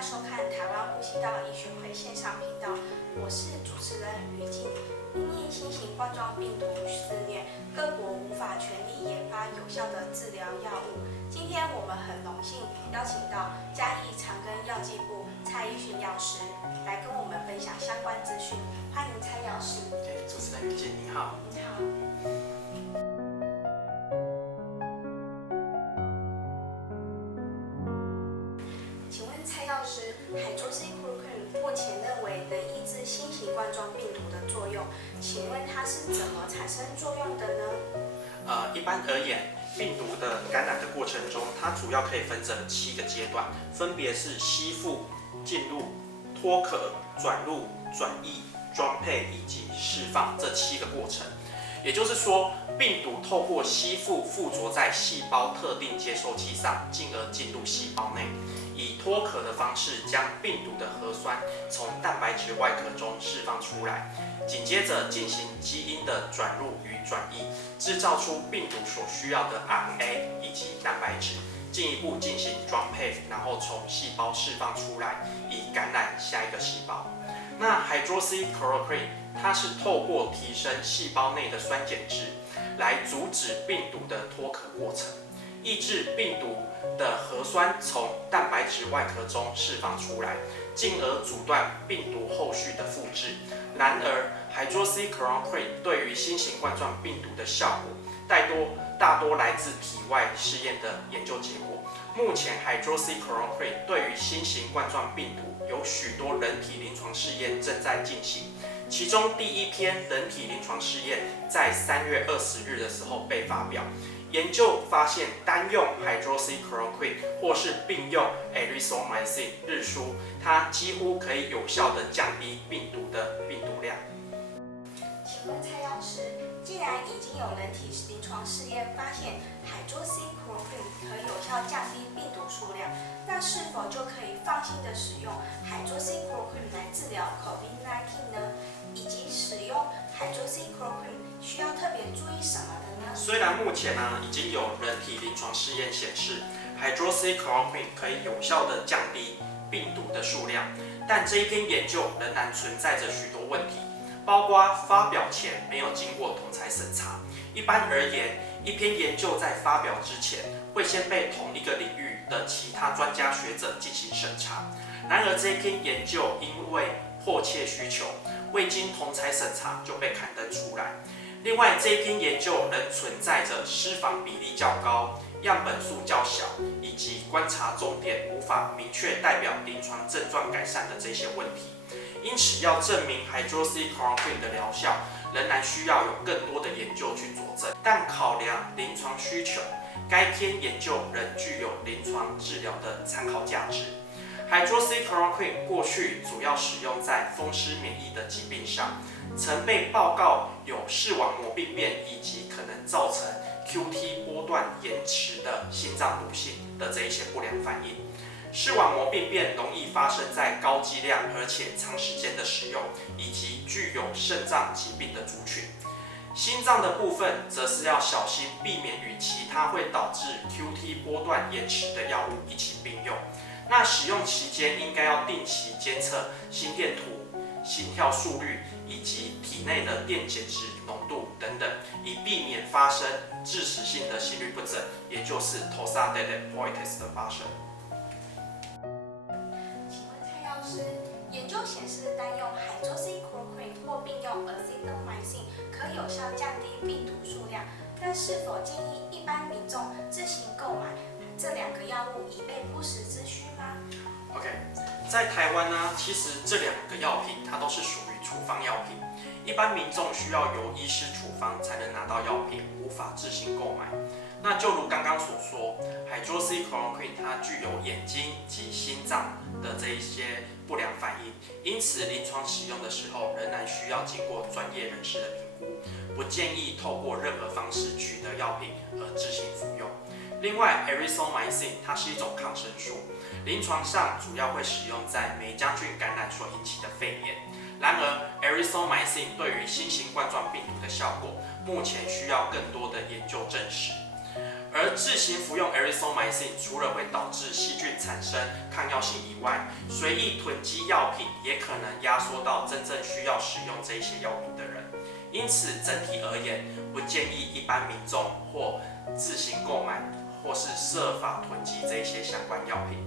家收看台湾呼吸道医学会线上频道，我是主持人于静。因新型冠状病毒肆虐，各国无法全力研发有效的治疗药物。今天我们很荣幸邀请到嘉义长庚药剂部蔡义勋药师来跟我们分享相关资讯。欢迎蔡药师。对，主持人于静，你好。你好。请问蔡药师，hydroxychloroquine 目前认为能抑制新型冠状病毒的作用，请问它是怎么产生作用的呢？一般而言，病毒的感染的过程中，它主要可以分成7个阶段，分别是吸附、进入、脱壳、转入、转移、装配以及释放这7个过程。也就是说，病毒透过吸附附着在细胞特定接收器上，进而进入细胞内，以脱壳的方式将病毒的核酸从蛋白质外壳中释放出来，紧接着进行基因的转入与转移，制造出病毒所需要的 RNA 以及蛋白质，进一步进行装配，然后从细胞释放出来，以感染下一个细胞。那 hydroxychloroquine 它是透过提升细胞内的酸碱值，来阻止病毒的脱壳过程，抑制病毒的核酸从蛋白质外壳中释放出来，进而阻断病毒后续的复制。然而 hydroxychloroquine 对于新型冠状病毒的效果，大多来自体外试验的研究结果。目前 hydroxychloroquine 对于新型冠状病毒有许多人体临床试验正在进行，其中第一篇人体临床试验在3月20日的时候被发表。研究发现，单用 hydroxychloroquine 或是并用 erythromycin 日舒，它几乎可以有效地降低病毒的病毒量。请问蔡药师，既然已经有人体临床试验发现 hydroxychloroquine 可有效降低病毒数量，那是否就可以放心的使用 hydroxychloroquine 来治疗 COVID-19 呢？以及使用 hydroxychloroquine 需要特别注意什么的呢？虽然目前已经有人体临床试验显示 hydroxychloroquine 可以有效地降低病毒的数量，但这一篇研究仍然存在着许多问题，包括发表前没有经过同侪审查。一般而言，一篇研究在发表之前会先被同一个领域的其他专家学者进行审查。然而这一篇研究因为迫切需求，未经同侪审查就被刊登出来。另外，这一篇研究仍存在着施仿比例较高、样本数较小，以及观察重点无法明确代表临床症状改善的这些问题。因此，要证明 hydroxychloroquine 的疗效，仍然需要有更多的研究去佐证。但考量临床需求，该篇研究仍具有临床治疗的参考价值。hydroxychloroquine 过去主要使用在风湿免疫的疾病上，曾被报告有视网膜病变以及可能造成 QT 波段延迟的心脏毒性的这一些不良反应。视网膜病变容易发生在高剂量而且长时间的使用，以及具有肾脏疾病的族群。心脏的部分则是要小心避免与其他会导致 QT 波段延迟的药物一起并用。那使用期间应该要定期监测心电图、心跳速率以及体内的电解质浓度等等，以避免发生致死性的心律不整，也就是 torsades de pointes 的发生。请问蔡药师，研究显示单用 hydroxychloroquine 或并用 erythromycin 可有效降低病毒数量，那是否建议一般民众自行购买这2个药物以备不时之需吗？ OK， 在台湾呢，其实这2个药品它都是属于处方药品，一般民众需要由医师处方才能拿到药品，无法自行购买。那就如刚刚所说 ，hydroxychloroquine 它具有眼睛及心脏的这一些不良反应，因此临床使用的时候仍然需要经过专业人士的评估，不建议透过任何方式取得药品而自行服用。另外 ，erythromycin 它是一种抗生素，临床上主要会使用在霉浆菌感染所引起的肺炎。然而 ，erythromycin 对于新型冠状病毒的效果，目前需要更多的研究证实。而自行服用 erythromycin 除了会导致细菌产生抗药性以外，随意囤积药品也可能压缩到真正需要使用这些药品的人。因此，整体而言，不建议一般民众或自行购买或是设法囤积这些相关药品。